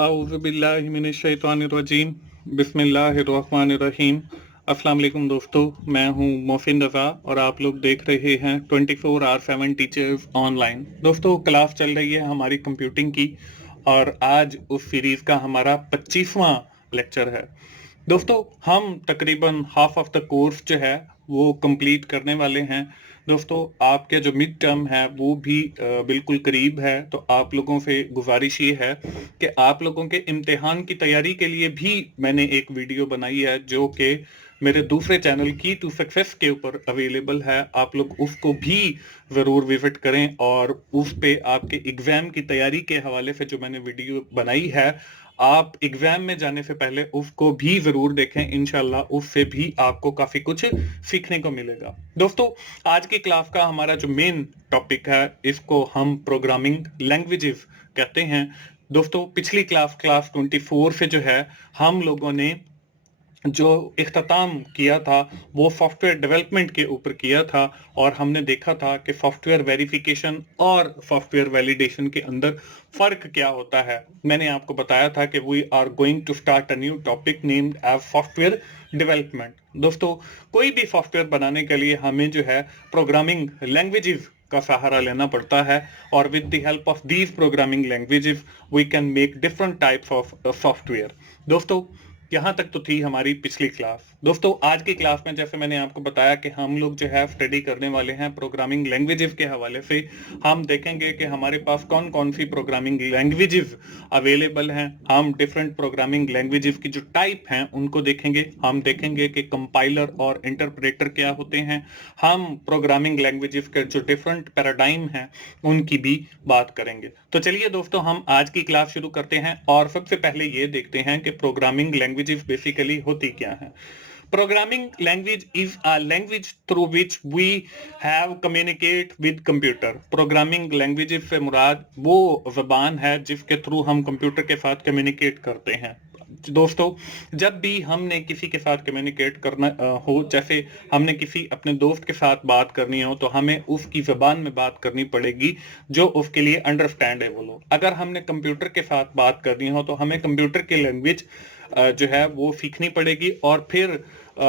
औज़ुबिल्लाहिमिनश्शैतानिर्रजीम बिस्मिल्लाहिर्रहमानिर्रहीम। अस्सलाम वालेकुम दोस्तों, मैं हूं मोहसिन रज़ा और आप लोग देख रहे हैं 24/7 टीचर्स ऑनलाइन। दोस्तों, क्लास चल रही है हमारी कंप्यूटिंग की और आज उस सीरीज़ का हमारा 25वां लेक्चर है। दोस्तों, हम तकरीबन हाफ ऑफ द कोर्स जो है वो कंप्लीट करने वाले हैं। दोस्तों, आपके जो मिड टर्म है वो भी बिल्कुल करीब है, तो आप लोगों से गुजारिश ये है कि आप लोगों के इम्तिहान की तैयारी के लिए भी मैंने एक वीडियो बनाई है जो कि मेरे दूसरे चैनल की टू सक्सेस के ऊपर अवेलेबल है। आप लोग उसको भी ज़रूर विजिट करें और उस पे आपके एग्जाम की तैयारी के हवाले से जो मैंने वीडियो बनाई है, आप एग्जाम में जाने से पहले उसको भी जरूर देखें। इंशाल्लाह उससे भी आपको काफी कुछ सीखने को मिलेगा। दोस्तों, आज की क्लास का हमारा जो मेन टॉपिक है इसको हम प्रोग्रामिंग लैंग्वेजेस कहते हैं। दोस्तों, पिछली क्लास 24 से जो है हम लोगों ने जो इख्तिताम किया था वो सॉफ्टवेयर डेवलपमेंट के ऊपर किया था और हमने देखा था कि सॉफ्टवेयर वेरिफिकेशन और सॉफ्टवेयर वैलिडेशन के अंदर फर्क क्या होता है। मैंने आपको बताया था कि we are going to start a new topic named as software development. दोस्तों, कोई भी सॉफ्टवेयर बनाने के लिए हमें जो है प्रोग्रामिंग लैंग्वेजेस का सहारा लेना पड़ता है और with the help of these programming languages we can make different types of software. दोस्तों, यहाँ तक तो थी हमारी पिछली क्लास। दोस्तों, आज की क्लास में जैसे मैंने आपको बताया कि हम लोग जो है स्टडी करने वाले हैं प्रोग्रामिंग लैंग्वेजेस के हवाले से। हम देखेंगे कि हमारे पास कौन कौन सी प्रोग्रामिंग लैंग्वेजेस अवेलेबल हैं। हम डिफरेंट प्रोग्रामिंग लैंग्वेजेस की जो टाइप हैं उनको देखेंगे। हम देखेंगे कि कंपाइलर और इंटरप्रेटर क्या होते हैं। हम प्रोग्रामिंग लैंग्वेजेस के जो डिफरेंट पैराडाइम हैं उनकी भी बात करेंगे। तो चलिए दोस्तों, हम आज की क्लास शुरू करते हैं और सबसे पहले ये देखते हैं कि प्रोग्रामिंग लैंग्वेजेस बेसिकली होती क्या है। Programming language is a language through which we have communicate with computer. Programming languages से मुराद वो ज़बान है जिसके थ्रू हम कंप्यूटर के साथ कम्युनिकेट करते हैं। दोस्तों, जब भी हमने किसी के साथ कम्युनिकेट करना हो, जैसे हमने किसी अपने दोस्त के साथ बात करनी हो, तो हमें उसकी ज़बान में बात करनी पड़ेगी जो उसके लिए अंडरस्टैंडेबल हो। अगर हमने कंप्यूटर के साथ बात करनी हो तो हमें कंप्यूटर की लैंग्वेज जो है वो सीखनी पड़ेगी और फिर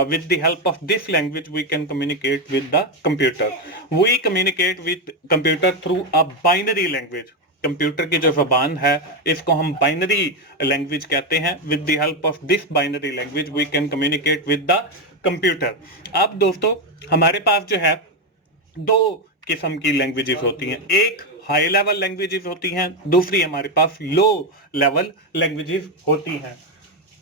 with the help of this language we can communicate with the computer. We communicate with computer through a binary language. Computer की जो ज़बान है इसको हम बाइनरी लैंग्वेज कहते हैं। With the help of this binary language we can communicate with the computer. अब दोस्तों, हमारे पास जो है दो किस्म की लैंग्वेजेस होती हैं। एक हाई लेवल लैंग्वेजेस होती हैं, दूसरी हमारे पास लो लेवल लैंग्वेजेस होती हैं।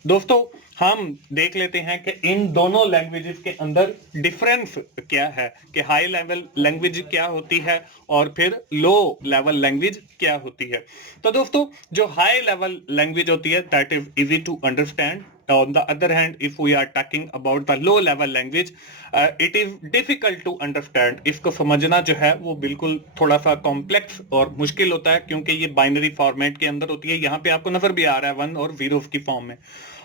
दोस्तों, हम देख लेते हैं कि इन दोनों लैंग्वेजेस के अंदर डिफरेंस क्या है, कि हाई लेवल लैंग्वेज क्या होती है और फिर लो लेवल लैंग्वेज क्या होती है। तो दोस्तों, जो हाई लेवल लैंग्वेज होती है that is easy to understand. On the other hand, if we are talking about the low level language, it is difficult to understand. इसको समझना जो है वो बिल्कुल थोड़ा सा कॉम्प्लेक्स और मुश्किल होता है क्योंकि ये बाइनरी फॉर्मेट के अंदर होती है। यहाँ पे आपको नजर भी आ रहा है 1 और 0 की फॉर्म में।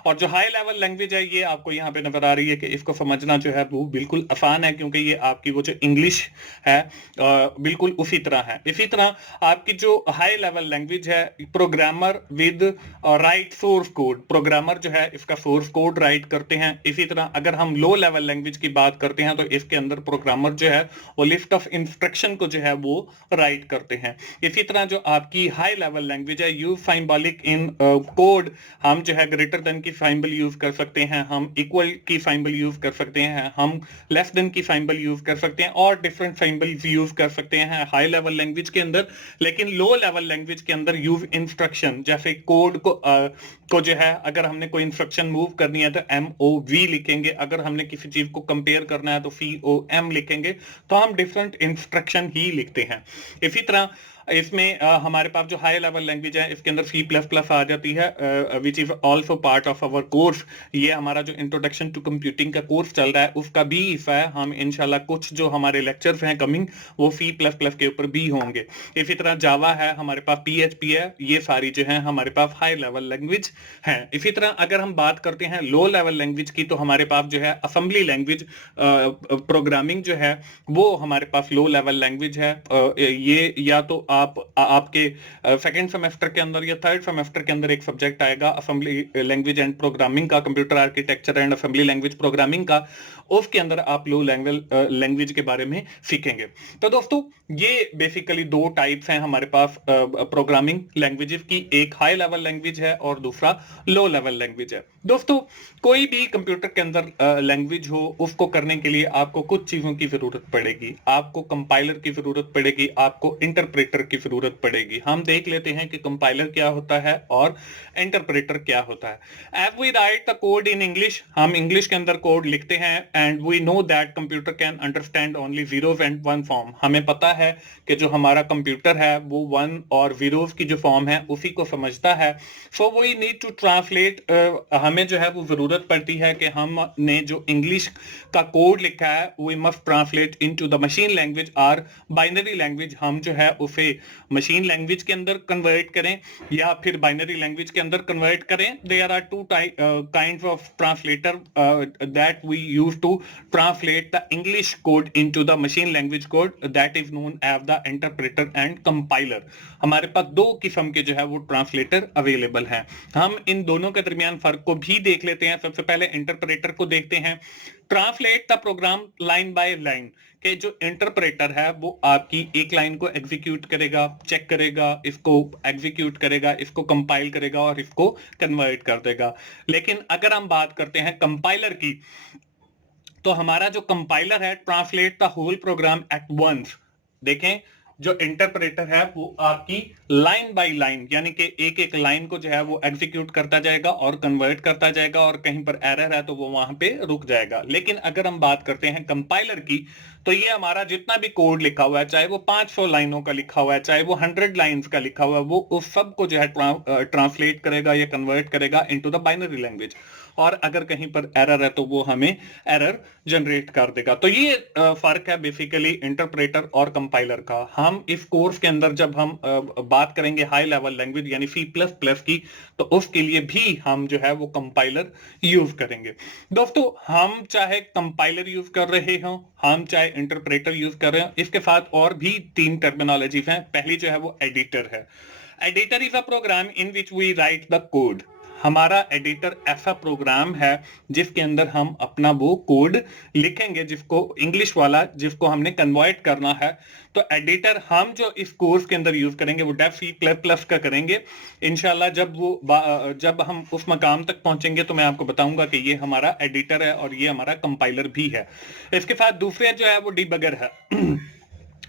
और जो हाई लेवल लैंग्वेज है ये आपको यहाँ पे नजर आ रही है कि इसको समझना जो है वो बिल्कुल आसान है क्योंकि ये आपकी वो जो इंग्लिश है बिल्कुल उसी तरह है। इसी तरह आपकी जो हाई लेवल लैंग्वेज है programmer with right source code, programmer जो है इसका सोर्स कोड राइट करते हैं। इसी तरह अगर हम लो लेवल लैंग्वेज की बात करते हैं तो इसके अंदर प्रोग्रामर जो है वो लिस्ट ऑफ इंस्ट्रक्शन को जो है वो राइट करते हैं। इसी तरह जो आपकी हाई लेवल लैंग्वेज है यूज सिंबॉलिक इन कोड, हम जो है ग्रेटर देन की सिंबल यूज कर सकते हैं, हम इक्वल की सिंबल यूज कर सकते हैं, हम लेस देन की सिंबल यूज कर सकते हैं और डिफरेंट सिंबल्स यूज कर सकते हैं हाई लेवल लैंग्वेज के अंदर। लेकिन लो लेवल लैंग्वेज के अंदर यूज इंस्ट्रक्शन, जैसे कोड को जो है अगर हमने कोई इंस्ट्रक्शन मूव करनी है तो MOV लिखेंगे, अगर हमने किसी चीज को कंपेयर करना है तो COM लिखेंगे। तो हम डिफरेंट इंस्ट्रक्शन ही लिखते हैं। इसी तरह इसमें हमारे पास जो हाई लेवल लैंग्वेज है इसके अंदर C++ आ जाती है which is also part of our course. ये हमारा जो इंट्रोडक्शन टू कंप्यूटिंग का कोर्स चल रहा है उसका भी हिस्सा है। हम इंशाल्लाह कुछ जो हमारे लेक्चर्स हैं कमिंग वो C++ के ऊपर भी होंगे। इसी तरह जावा है, हमारे पास PHP है, ये सारी जो है हमारे पास हाई लेवल लैंग्वेज है। इसी तरह अगर हम बात करते हैं लो लेवल लैंग्वेज की तो हमारे पास जो है असेंबली लैंग्वेज प्रोग्रामिंग जो है वो हमारे पास लो लेवल लैंग्वेज है। ये या तो आपके सेकेंड सेमेस्टर के अंदर या थर्ड सेमेस्टर के अंदर एक सब्जेक्ट आएगा असेंबली लैंग्वेज एंड प्रोग्रामिंग का, computer architecture and assembly language programming का। उसके अंदर आप लो लैंग्वेज के बारे में सीखेंगे। तो दोस्तों ये बेसिकली दो टाइप्स हैं हमारे पास प्रोग्रामिंग लैंग्वेजेस की, एक हाई लेवल लैंग्वेज है और दूसरा लो लेवल लैंग्वेज है। दोस्तों कोई भी कंप्यूटर के अंदर लैंग्वेज हो, उसको करने के लिए आपको कुछ चीजों की जरूरत पड़ेगी। आपको कंपाइलर की जरूरत पड़ेगी, आपको इंटरप्रेटर की जरूरत पड़ेगी। हम देख लेते हैं कि कंपाइलर क्या होता है और इंटरप्रेटर क्या होता है। As we write the code in English, हम इंग्लिश के अंदर कोड लिखते हैं and we know that computer can understand only zeros and one form. हमें पता है कि जो हमारा कंप्यूटर है वो वन और जीरोस की जो फॉर्म है उसी को समझता है। So we need to translate, हमें जो है वो जरूरत पड़ती है कि हमने जो इंग्लिश का कोड लिखा है we must translate into the machine language और बाइनरी लैंग्वेज। हम जो है उसे मशीन लैंग्वेज के अंदर कन्वर्ट करें या फिर बाइनरी लैंग्वेज के अंदर कन्वर्ट करें। There are two kinds of translator that we use to translate the English code into the machine language code, that is known as the interpreter and compiler. हमारे पास दो किस्म के जो है वो ट्रांसलेटर अवेलेबल हैं। हम इन दोनों के दरमियान फर्क को भी देख लेते हैं। सबसे पहले इंटरप्रेटर को देखते हैं। Translate the program line by line, के जो इंटरप्रेटर है वो आपकी एक लाइन को एग्जीक्यूट करेगा, चेक करेगा, इसको एग्जीक्यूट करेगा, इसको कंपाइल करेगा और इसको कन्वर्ट कर देगा। लेकिन अगर हम बात करते हैं कंपाइलर की, तो हमारा जो कंपाइलर है translate the whole program at once. देखें जो इंटरप्रेटर है वो आपकी लाइन बाय लाइन, यानी कि एक एक लाइन को जो है वो एग्जीक्यूट करता जाएगा और कन्वर्ट करता जाएगा, और कहीं पर एरर है तो वो वहां पे रुक जाएगा। लेकिन अगर हम बात करते हैं कंपाइलर की, तो ये हमारा जितना भी कोड लिखा हुआ है, चाहे वो 500 लाइनों का लिखा हुआ है, चाहे वो 100 लाइंस का लिखा हुआ है, वो उस सब को जो है ट्रांसलेट करेगा या कन्वर्ट करेगा इनटू द बाइनरी लैंग्वेज। और अगर कहीं पर एरर है तो वो हमें एरर जनरेट कर देगा। तो ये फर्क है बेसिकली इंटरप्रेटर और कंपाइलर का। हम इस कोर्स के अंदर जब हम बात करेंगे हाई लेवल लैंग्वेज यानी C++ की, तो उसके लिए भी हम जो है वो कंपाइलर यूज करेंगे। दोस्तों हम चाहे कंपाइलर यूज कर रहे हो, हम चाहे इंटरप्रेटर यूज कर रहे हो, इसके साथ और भी 3 टर्मिनोलॉजीज हैं। पहली जो है वो एडिटर है। Editor is a program in which we write the code. हमारा एडिटर ऐसा प्रोग्राम है जिसके अंदर हम अपना वो कोड लिखेंगे, जिसको इंग्लिश वाला जिसको हमने कन्वर्ट करना है। तो एडिटर हम जो इस कोर्स के अंदर यूज करेंगे वो डेफ C++ का करेंगे इंशाल्लाह। जब हम उस मकाम तक पहुंचेंगे तो मैं आपको बताऊंगा कि ये हमारा एडिटर है और ये हमारा कंपाइलर भी है। इसके साथ दूसरे जो है वो डिबगर है।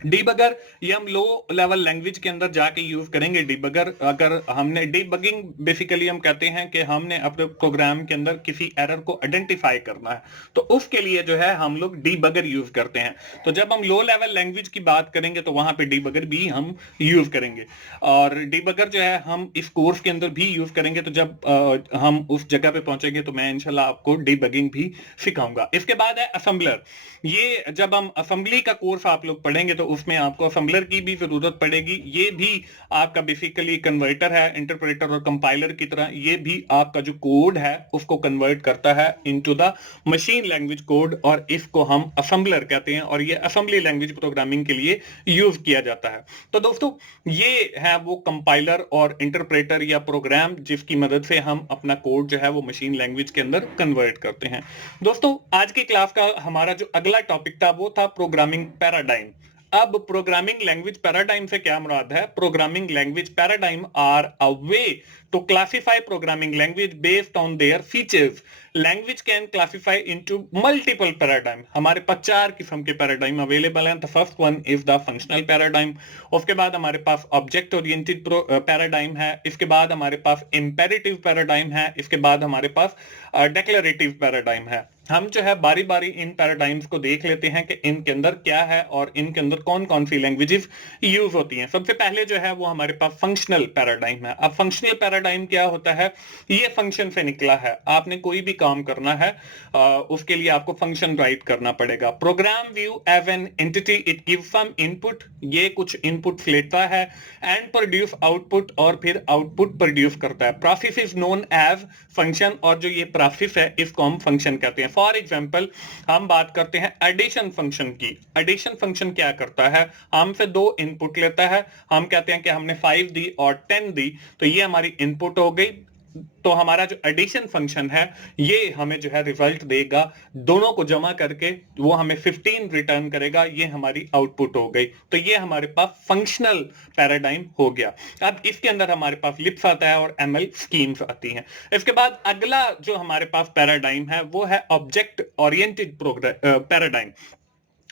डिबगर ये हम लो लेवल लैंग्वेज के अंदर जाके यूज करेंगे डिबगर। अगर हमने डिबगिंग बेसिकली हम कहते हैं कि हमने अपने प्रोग्राम के अंदर किसी एरर को आइडेंटिफाई करना है, तो उसके लिए जो है हम लोग डिबगर यूज करते हैं। तो जब हम लो लेवल लैंग्वेज की बात करेंगे तो वहां पे डिबगर भी हम यूज करेंगे, और डिबगर जो है हम इस कोर्स के अंदर भी यूज करेंगे। तो जब हम उस जगह पे पहुंचेंगे तो मैं इंशाल्लाह आपको डिबगिंग भी सिखाऊंगा। इसके बाद है असेंबलर। ये जब हम असेंबली का कोर्स आप लोग पढ़ेंगे तो उसमें आपको असेंबलर की भी जरूरत पड़ेगी। ये भी आपका बेसिकली कन्वर्टर है, इंटरप्रेटर और कंपाइलर की तरह। ये भी आपका जो कोड है उसको कन्वर्ट करता है into the machine language code, और इसको हम असेंबलर कहते हैं, और ये असेंबली लैंग्वेज प्रोग्रामिंग के लिए यूज किया जाता है। तो दोस्तों ये है वो कंपाइलर और इंटरप्रेटर या प्रोग्राम जिसकी मदद से हम अपना कोड जो है वो मशीन लैंग्वेज के अंदर कन्वर्ट करते हैं। दोस्तों आज की क्लास का हमारा जो अगला टॉपिक था वो था प्रोग्रामिंग पैराडाइम। अब प्रोग्रामिंग लैंग्वेज पैराडाइम से क्या मुराद है? Programming language paradigm are a way to classify programming language based on their features. Language can classify into multiple paradigm. हमारे पास 4 किस्म के पैराडाइम अवेलेबल हैं। The first one is the functional paradigm. उसके बाद हमारे पास ऑब्जेक्ट ओरिएंटेड पैराडाइम है। इसके बाद हमारे पास इंपेरेटिव पैराडाइम है। इसके बाद हमारे पास डेक्लरेटिव पैराडाइम है। हम जो है बारी बारी इन पैराडाइम्स को देख लेते हैं कि इनके अंदर क्या है और इनके अंदर कौन कौन सी लैंग्वेजेस यूज होती हैं। सबसे पहले जो है वो हमारे पास फंक्शनल पैराडाइम है। अब फंक्शनल पैराडाइम पैराडाइम क्या होता है? ये फंक्शन से निकला है। आपने कोई भी काम करना है, उसके लिए आपको फंक्शन राइट करना पड़ेगा। Program view as an entity, it gives some input, ये कुछ इनपुट लेता है, एंड प्रोड्यूस आउटपुट, और फिर आउटपुट प्रोड्यूस करता है। Process is known as function, और जो ये प्रोसेस है इसको हम फंक्शन कहते हैं। फॉर एग्जांपल हम बात करते हैं एडिशन फंक्शन की। एडिशन फंक्शन क्या करता है? हमसे दो इनपुट लेता है, हम कहते हैं कि हमने 5 दी और 10 दी, तो ये हमारी इनपुट हो गई। तो हमारा जो एडिशन फंक्शन है ये हमें जो है रिजल्ट देगा, दोनों को जमा करके वो हमें 15 रिटर्न करेगा, ये हमारी आउटपुट हो गई। तो ये हमारे पास फंक्शनल पैराडाइम हो गया। अब इसके अंदर हमारे पास लिप्स आता है और एमएल स्कीम्स आती हैं। इसके बाद अगला जो हमारे पास पैराडाइम है वो है ऑब्जेक्ट ओरिएंटेड पैराडाइम।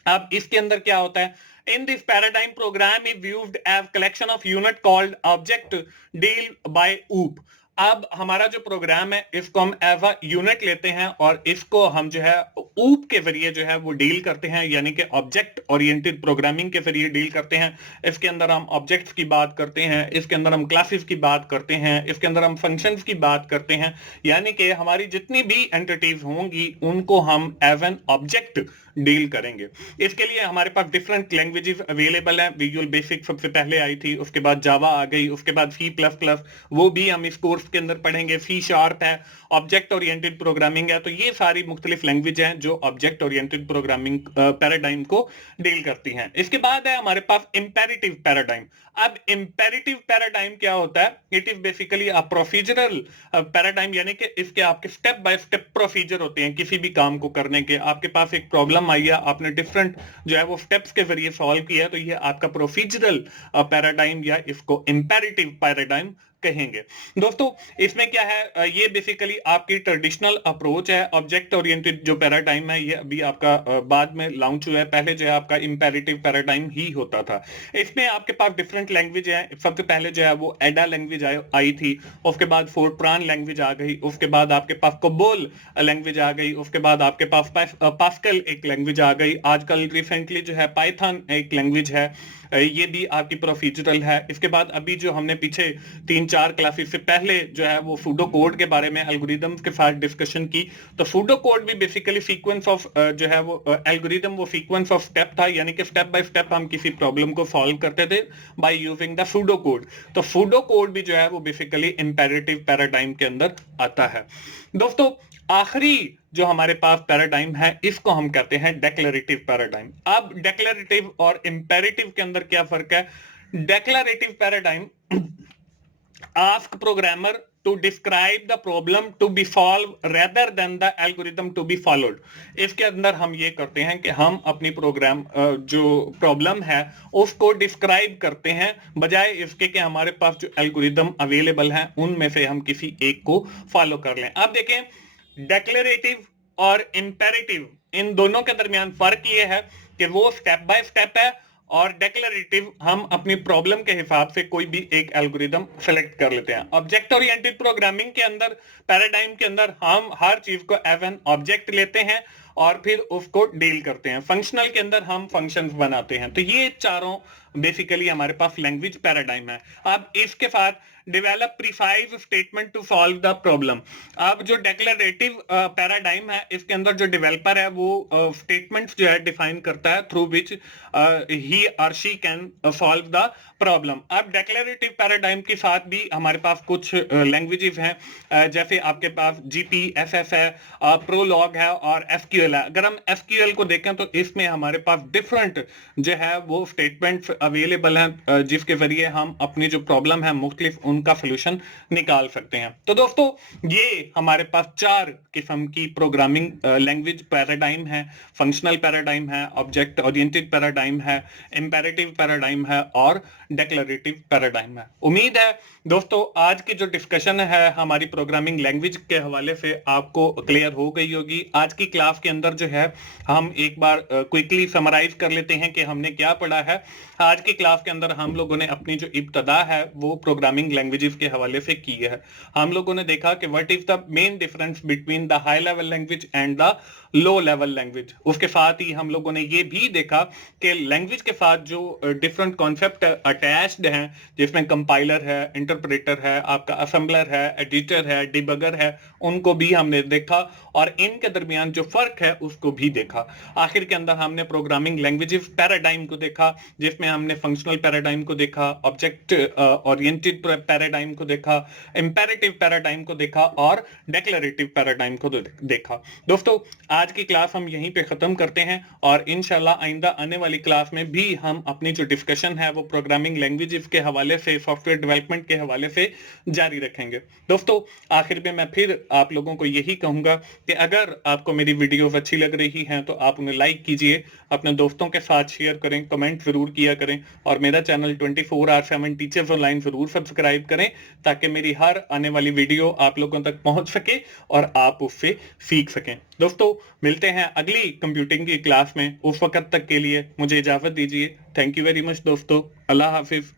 अब इसके अंदर क्या होता है? In this paradigm, program is viewed as collection of unit called object deal by OOP. अब हमारा जो प्रोग्राम है इसको हम एज अ यूनिट लेते हैं और इसको हम जो है ऊप के जरिए जो है वो डील करते हैं, यानी कि ऑब्जेक्ट ओरिएंटेड प्रोग्रामिंग के जरिए डील करते हैं। इसके अंदर हम ऑब्जेक्ट्स की बात करते हैं, इसके अंदर हम क्लासेस की बात करते हैं, इसके अंदर हम फंक्शंस की बात करते हैं, यानी कि हमारी जितनी भी एंटिटीज होंगी उनको हम एज एन ऑब्जेक्ट डील करेंगे। इसके लिए हमारे पास डिफरेंट लैंग्वेजेस अवेलेबल हैं। विजुअल बेसिक सबसे पहले आई थी, उसके बाद जावा आ गई, उसके बाद C++, वो भी हम इस कोर्स के अंदर पढ़ेंगे। C# है, ऑब्जेक्ट ओरिएंटेड प्रोग्रामिंग है। तो ये सारी मुख्तलिफ लैंग्वेज हैं जो ऑब्जेक्ट ओरिएंटेड प्रोग्रामिंग पैराडाइम को डील करती हैं। इसके बाद है हमारे पास इंपेरेटिव पैराडाइम। अब इंपेरेटिव पैराडाइम क्या होता है? It is basically a procedural paradigm, यानी कि इसके आपके स्टेप बाय स्टेप प्रोसीजर होते हैं किसी भी काम को करने के। आपके पास एक प्रॉब्लम आई है, आपने डिफरेंट जो है वो स्टेप्स के जरिए सॉल्व किया, तो ये आपका प्रोसीजरल पैराडाइम या इसको इंपेरेटिव पैराडाइम कहेंगे। दोस्तों इसमें क्या है, ये बेसिकली आपकी ट्रेडिशनल अप्रोच है। ऑब्जेक्ट ओरिएंटेड जो पैराडाइम है ये अभी आपका बाद में लॉन्च हुआ है, पहले जो है आपका इंपेरेटिव पैराडाइम ही होता था। इसमें आपके पास डिफरेंट लैंग्वेज है। सबसे पहले जो है वो एडा लैंग्वेज आई थी, उसके बाद फोर्ट्रान लैंग्वेज आ गई, उसके बाद आपके पास कोबोल लैंग्वेज आ गई, उसके बाद आपके पास पास्कल एक लैंग्वेज आ गई। आजकल रिसेंटली जो है पाइथन एक लैंग्वेज है, ये भी आपकी प्रोसीजरल है। इसके बाद अभी जो हमने पीछे 3-4 क्लासेस से पहले जो है वो सूडो कोड के बारे में एल्गोरिदम्स के साथ डिस्कशन की। तो सूडो कोड भी बेसिकली सीक्वेंस ऑफ जो है वो एल्गोरिदम वो सीक्वेंस ऑफ स्टेप था, यानी कि स्टेप बाय स्टेप हम किसी प्रॉब्लम को सॉल्व करते थे by using the pseudo code. तो सूडो कोड भी जो है वो बेसिकली इंपेरेटिव पैराडाइम के अंदर आता है। दोस्तों आखिरी जो हमारे पास पैराडाइम है इसको हम कहते हैं डेक्लरेटिव पैराडाइम। अब डेक्लरेटिव और इंपेरेटिव के अंदर क्या फर्क है? Declarative paradigm ask programmer to describe the problem to be solved rather than the algorithm to be followed। इसके अंदर हम ये करते हैं कि हम अपनी प्रोग्राम जो प्रॉब्लम है उसको डिस्क्राइब करते हैं, बजाय इसके कि हमारे पास जो एल्गोरिदम अवेलेबल हैं उनमें से हम किसी एक को फॉलो कर लें। अब देखें डेक्लेरेटिव और इंपेरेटिव इन दोनों के दरमियान फर्क ये है कि वो स्टेप बाय स्टेप है, और डेक्लेरेटिव हम अपनी प्रॉब्लम के हिसाब से कोई भी एक एल्गोरिदम सेलेक्ट कर लेते हैं। ऑब्जेक्ट ओरिएंटेड प्रोग्रामिंग के अंदर पैराडाइम के अंदर हम हर चीज को एज एन ऑब्जेक्ट लेते हैं और फिर उसको डील करते हैं। फंक्शनल के अंदर हम फंक्शंस बनाते हैं। तो ये चारों बेसिकली हमारे पास लैंग्वेज पैराडाइम है। अब इसके साथ develop precise statement to solve the problem. अब जो डेक्लेरेटिव पैराडाइम है इसके अंदर जो डेवलपर है वो स्टेटमेंट्स जो है डिफाइन करता है थ्रू विच ही और she can solve the problem. अब डेक्लेरेटिव पैराडाइम के साथ भी हमारे पास कुछ लैंग्वेजेस हैं, जैसे आपके पास GPSS है, प्रोलॉग है और SQL है। अगर हम SQL को देखें तो इसमें हमारे पास डिफरेंट जो है वो स्टेटमेंट्स अवेलेबल हैं जिसके जरिए हम अपनी जो प्रॉब्लम है मुख्तलिफ उनका सोल्यूशन निकाल सकते हैं। तो दोस्तों ये हमारे पास 4 किस्म की प्रोग्रामिंग लैंग्वेज पैराडाइम है। फंक्शनल पैराडाइम है, ऑब्जेक्ट ओरिएंटेड पैराडाइम है, इंपेरेटिव पैराडाइम है और डेक्लेरेटिव पैराडाइम है। उम्मीद है दोस्तों आज की जो डिस्कशन है हमारी प्रोग्रामिंग लैंग्वेज के हवाले से आपको क्लियर हो गई होगी। आज की क्लास के अंदर जो है हम एक बार क्विकली समराइज कर लेते हैं कि हमने क्या पढ़ा है। आज की क्लास के अंदर हम लोगों ने अपनी जो इब्तदा है वो प्रोग्रामिंग लैंग्वेजेस के हवाले से की है। हम लोगों ने देखा कि what is the main difference between the high level language and the low level language. उसके साथ ही हम लोगों ने ये भी देखा कि लैंग्वेज के साथ जो डिफरेंट कॉन्सेप्ट अटैच्ड हैं, जिसमें कंपाइलर है, इंटरप्रेटर है, आपका असेंबलर है, एडिटर है, डिबगर है, उनको भी हमने देखा और इनके दरमियान जो फर्क है उसको भी देखा। आखिर के अंदर हमने प्रोग्रामिंग लैंग्वेजेस पैराडाइम को देखा, जिसमें हमने फंक्शनल पैराडाइम को देखा, ऑब्जेक्ट ओरिएंटेड पैराडाइम को देखा, इंपेरेटिव पैराडाइम को देखा और डेक्लरेटिव पैराडाइम को देखा। दोस्तों आज की क्लास हम यहीं पे खत्म करते हैं और इंशाल्लाह आइंदा आने वाली क्लास में भी हम अपनी जो डिस्कशन है वो प्रोग्रामिंग लैंग्वेजेस के हवाले से, सॉफ्टवेयर डेवलपमेंट के हवाले से जारी रखेंगे। दोस्तों आखिर में मैं फिर आप लोगों को यही कहूंगा कि अगर आपको मेरी वीडियोस अच्छी लग रही हैं तो आप उन्हें लाइक कीजिए, अपने दोस्तों के साथ शेयर करें, कमेंट जरूर किया करें और मेरा चैनल 24/7 टीचर्स ऑनलाइन जरूर सब्सक्राइब करें ताकि मेरी हर आने वाली वीडियो आप लोगों तक पहुंच सके और आप उससे सीख सकें। दोस्तों मिलते हैं अगली कंप्यूटिंग की क्लास में, उस वक्त तक के लिए मुझे इजाजत दीजिए। थैंक यू वेरी मच दोस्तों, अल्लाह हाफिज।